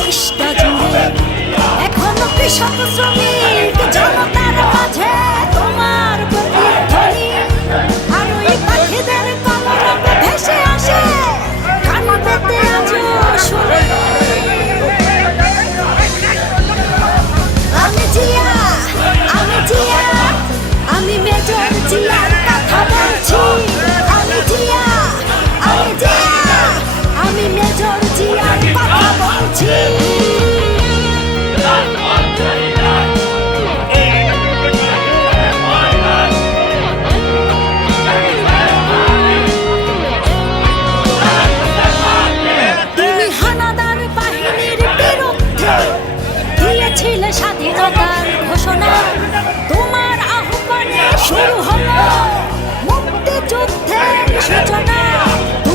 দেশটা জুড়ে। এখনও কৃষক শ্রমিক জনতার মাঝে 좋 아, 좋,